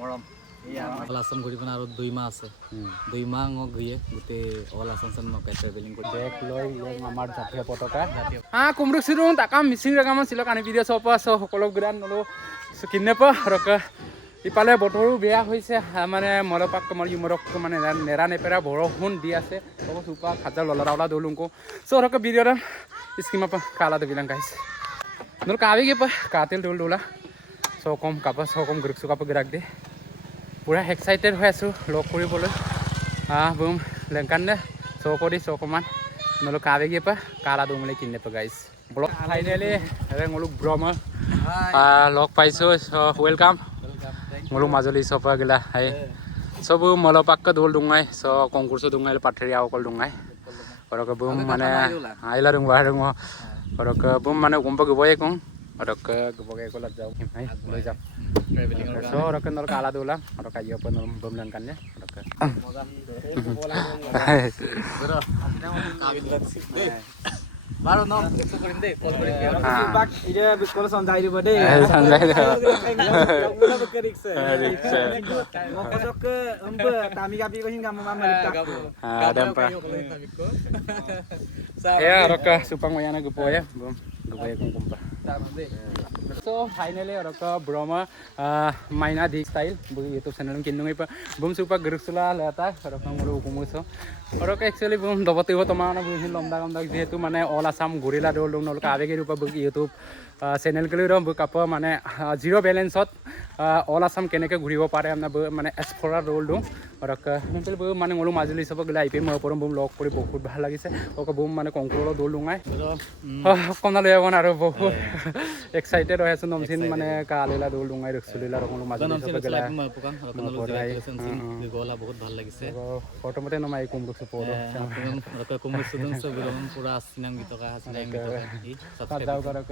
মৰম অল আসাম ঘূৰি পিনে আৰু 2 মাহ আছে 2 মাহ ঘূৰিয়ে গোটেই অল আসাম চাম নকাই ট্ৰেভেলিং কৰি বেগ লৈ আমাৰ জাতীয় পতাকা কুমৰুক চিৰু তাকা মিচিং ৰেগামান চিলক আনি ভিডিঅ' চব আছে সকলো গ্ৰান নলো কিনে পা ৰকা ইফালে বতৰো বেয়া হৈছে মানে মৰপাক কমৰ ইমৰক মানে নেৰা নেপেৰা বৰষুণ দি আছে অ সুপা খাজা ললৰাওলা দলুংকো সো ৰকা ভিডিঅ'টা স্কিমা পা কালা দেবিলাং গাইস নল কাবিগে পা কাতেল দল দলা সো কম কাপা সো কম গ্रुप সুকাপ গ্ৰাক দে পুৰা এক্সাইটেড হৈ আছো লগ কৰিবলৈ বুম লেংকানে সো কৰি সো কমান নল কাবিগে পা কালা দমলে কিনে পা গাইস ব্লগ ফাইনালি ৰেঙলু ব্ৰহ্ম লগ পাইছো ওয়েলকাম মলো মাজুলী সফা গিলা হাই সব মলপাক দল দুঙাই স কংকুরস দুঙাই পাথেরিয়া অকল দুঙাই অরক বুম মানে আইলা দুং বাহ দুং অরক বুম মানে গম্প গবয়ে কং অরক গবগে কলা যাও হাই লৈ যাম ট্রাভেলিং স অরক নল কালা দলা অরক আইয় পন বুম লং কানে অরক বড় আদিনা মন কাবি লাগছি বারো নাম দেখো করিম দে কল করি বাক ইরে বিকল সঞ্জাই দিব দে সঞ্জাই দে মুলা বকরিকছে মকজক অম্ব তামি গাবি কহিন গাম মাম মালিক dampa ya roka supang mayana gupoya bum gupoya kung kumpa so finally roka broma maina di style bu youtube channel kinung ipa bum supa gerusula leta roka mulu kumuso roka actually bum dobati ho tomana bu hin lomda lomda jehetu mane all assam gorilla dol dong nol kabe rupa bu youtube channel kali rom bu kapa mane zero balance hot all assam keneke ঘুৰিব পাৰে আমনা মানে explorer ৰল দো আৰু হেনতেল বু মানে মলো মাজুলী সব গলা IP মই পৰম বুম লগ কৰি বহুত ভাল লাগিছে ওকে বুম মানে কংকুলৰ দল লুঙাই কোনা লৈ আবন আৰু বহুত এক্সাইটেড হৈ আছো নমচিন মানে কালেলা দল লুঙাই ৰখছলিলা ৰকম মাজুলী সব গলা গলা বহুত ভাল লাগিছে ফটোমতে নমাই কুমৰুক সপোৰ কুমৰুক সুদন সব গৰম পুৰা সিনাম গীতকা হাসিনাম গীতকা সাবস্ক্ৰাইব কৰক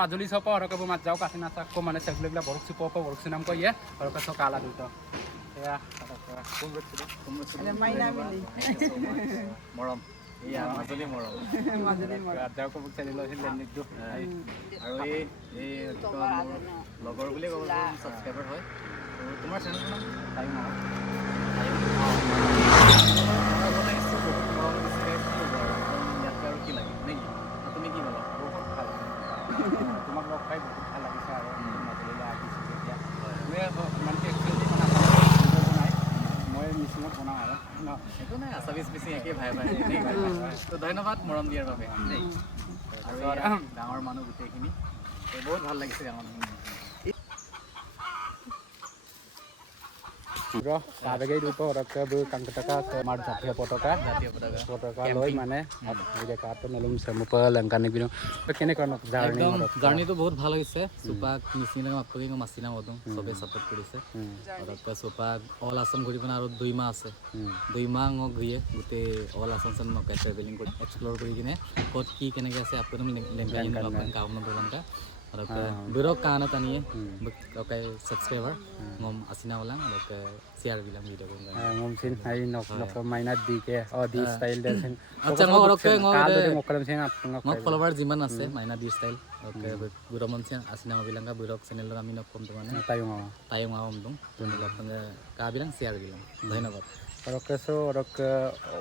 মাজুলী সব আৰু কব মাত যাও কাছিনা চাক মানে সেগুলা বৰক সুপ বৰক নাম কইয়ে আৰু কাছ কালা দুটো এয়া মাইনা মিলি মৰম ইয়া মাজুলী মৰম যাও কব চালি লৈছিল নিকটো আৰু এই লগৰ বুলি ক'ব সাবস্ক্ৰাইবাৰ হয় তোমাৰ চেনেলৰ নাম টাইম কি লাগে নেকি তুমি কি বলা বহুত ভাল তোমাক লগ পাই বহুত ভাল লাগিছে আৰু মাজুলীলৈ আহিছোঁ তেতিয়া মানে একচুৱেলি মই মিচিঙত বনাওঁ আৰু একো নাই আছামিজ মিচিং একেই ভাই ভাই তো ধন্যবাদ মৰম দিয়াৰ বাবে দেই আৰু ডাঙৰ মানুহ গোটেইখিনি বহুত ভাল লাগিছে ডাঙৰ কাবেগে দুপ ৰক বু কাংকটকা মাৰ জাতীয় পতাকা লৈ মানে এই কাটো নলম সমুপ লংকানি বিনো কেনে কৰন জাৰ্নিটো বহুত ভাল হৈছে সুপাক মিচিং আপকিং মাছিনা মদম সবে সাপোৰ্ট কৰিছে আৰু সুপাক অল আসাম ঘূৰি পিনে আৰু 2 মাহ আছে 2 মাহ ঘূৰিয়ে গোটেই অল আসাম চাম নকাই ট্ৰেভেলিং কৰি এক্সপ্লোৰ কৰি কিনে ক'ত কি কেনেকৈ আছে আপকম লেংকাই গাঁও নম্বৰ লংকা আৰু বিৰক কানা তানিয়ে ওকে subscriber ngom asina ulang oke share bilang video ko ngom sin hai nok maina di ke di style de sing acha ngor oke ngokalam sing ngok follower jiman ase maina di style oke buromon sing asina bilang ka burok channel ami nok kom tumane tayong awam dong tunilapang ka bilang share bilang ধন্যবাদ Orok so orok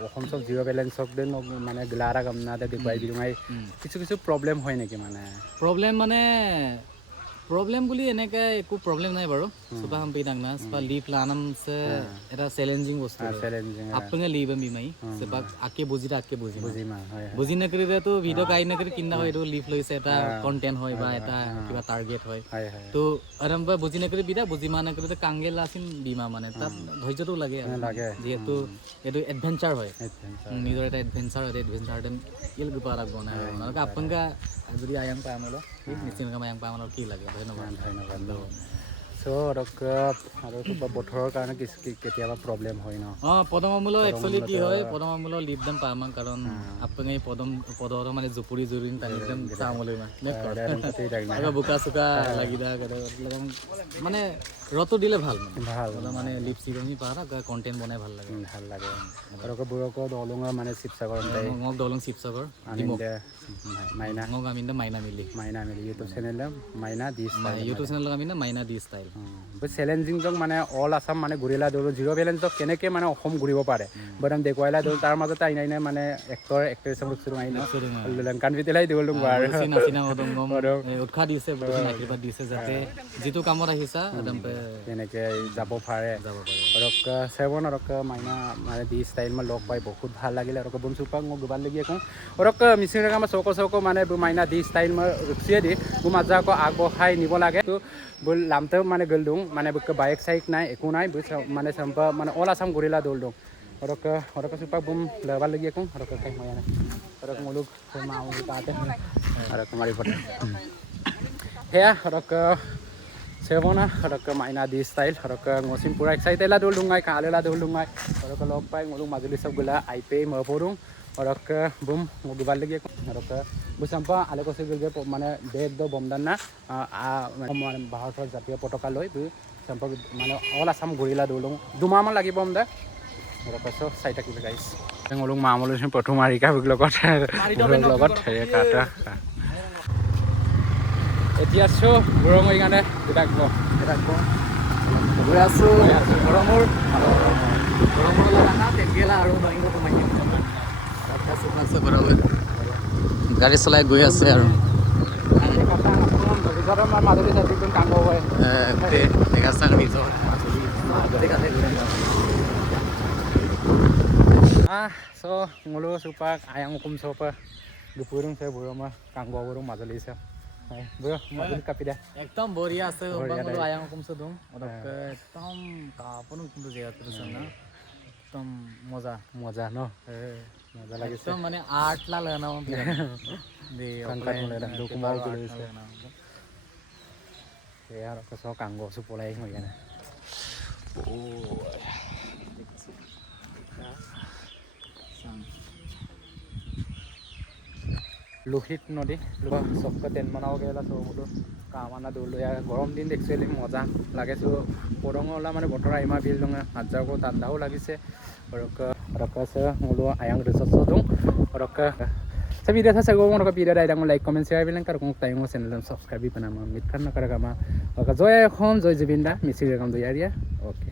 Assam সব zero balance হক then মানে গ্লারা গামনা দে দিবাই বিমাই কিছু কিছু problem হয় নাকি মানে problem বুলি এনেকে একো প্রবলেম নাই বাৰু সুবা হাম পিদাং না সুবা লিভ লানাম সে এটা চ্যালেঞ্জিং বস্তু আপনে লিভ বিমাই সেবা আকে বুজিমা বুজি না কৰিলে তো ভিডিও কাই না কৰি কিনা হয় এটো লিভ লৈছে এটা কন্টেন্ট হয় বা এটা কিবা টার্গেট হয় তো আৰম্ভ বুজি না কৰি বিদা বুজি মানা কৰি তো কাংগে লাসিন বিমা মানে তাত ধৈৰ্যটো লাগে যেহেতু এটো এডভেঞ্চাৰ হয় নিজৰ এটা এডভেঞ্চাৰ হয় এডভেঞ্চাৰ দেন ইল গুপা ৰাখব না আৰু আপনকা যদি আয়াম পামলো নিশ্চিত কাম আয়াম পামলো কি লাগে ধন্যবাদ so so আৰু বতৰৰ কাৰণে কেতিয়াবা প্ৰব্লেম হয় ন পদমূল একচুৱেলি কি হয় পদমূল লিপ দাম পাম কাৰণ আপুনি পদৰ মানে জুপুৰি জুৰিন টানি একদম চামলৈ মানে বোকা চোকা লাগি মানে ৰ'দটো দিলে ভাল মানে লিপ চিগমি পাৰা কণ্টেণ্ট বনাই ভাল লাগে আৰু বুৰক দলঙৰ মানে শিৱসাগৰ মোক দলং শিৱসাগৰ মাইনা আমিন মাইনা মিলি ইউটিউব চেনেল মাইনা দি ইউটিউব চেনেল আমিন মাইনা দি ষ্টাইল চেলেঞ্জিং জং মানে অল আছাম মানে ঘূৰিলা দৌৰো জিৰ' বেলেঞ্চক কেনেকৈ মানে অসম ঘূৰিব পাৰে বদাম দেখুৱাইলা দৌৰো তাৰ মাজতে আইনাই মানে এক্টৰ এক্ট্ৰেছ লংকান বিতেলাই দৌৰো উৎসাহ দিছে আশীৰ্বাদ দিছে যাতে যিটো কামত আহিছা তেনেকৈ যাব পাৰে আৰু চেভন আৰু মাইনা মানে দি ষ্টাইল মই লগ পাই বহুত ভাল লাগিলে আৰু বম চুপাক মই গোবাল লাগি কওঁ আৰু মিচিং ৰেগা মই চৌক মানে মাইনা দি ষ্টাইল মই ৰখিয়ে দি মোৰ মাজে আকৌ আগবঢ়াই নিব লাগে তো বল লামতেও মানে গ'ল দিওঁ মানে বাইক চাইক নাই একো নাই মানে চাম্পা মানে অল আছাম ঘূৰিলা দৌল দিওঁ আৰু চুপাক বম লগাব লাগি কওঁ আৰু খাই মই আৰু মোলোক মাও তাতে আৰু মাৰি ফটো সেয়া আৰু চেভনা আৰু মাইনা দি ষ্টাইল আৰু ngocim pura excited la dul dungai kalela dul dungai আৰু লগ পাই ngolung মাজুলী সব গলা আইপে মৰপৰুং আৰু বুম গবাল লাগি আৰু বুসাম্পা আলে কছে গলগে মানে বেগ দ বমদান না মানে ভাৰতৰ জাতীয় পতাকা লৈ চাম্পা মানে অল আছাম ঘূৰিলা দৌলুং দুমাহমান লাগিব দে আৰু পাছত চাই থাকিব গাইছ ngolung মামলৈ প্ৰথম আৰিকা লগত কাটা এতিয়া আছো বুৰং হৈ কাৰণে গৈ আছো গৰমৰ গাড়ী চলাই গৈ আছে আৰু মাজুলী চাইকেল কাম হয় so ngulu supak ayang hukum sopa dupurung saya burung kanggo burung mazali sa bro mazali kapida একদম বঢ়িয়া আছে বংগলো আয়াং কমছে দম একদম কাপনো কিন্তু জেগা কৰিছে না একদম মজা ন মজা লাগিছে একদম মানে আৰ্ট লা লাগানা দে কাংকাত মলে দুকুমাও কৰিছে ইয়াৰ কসো কাংগো সুপলাই হৈ গনে লোহিত নদী চবকে তেন বনাব গেলা চবলো কামানা দৌল গৰম দিন একচুৱেলি মজা লাগেছো পৰঙলা মানে বতৰ আইমা বিল দঙা হাজাৰকো ঠাণ্ডাও লাগিছে ৰকাছে মোলো আয়াং ৰিসৰ্ট দং ৰকা sa video sa sago mo video dai dang like comment share bilang kar kung tayo mo channel subscribe pa na ma mitkan na karagama ka joy khom joy jibinda misi gam do area okay